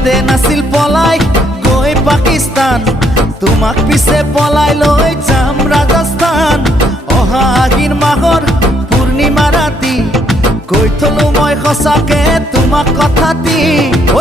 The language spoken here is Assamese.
বাদে নাছিল পলাই গৈ পাকিস্তান তোমাক পিছে পলাই লৈ যাম ৰাজস্থান অহা আহিন মাহৰ পূৰ্ণিমা ৰাতি কৈ থলো মই সঁচাকে তোমাক কথা দি ঐ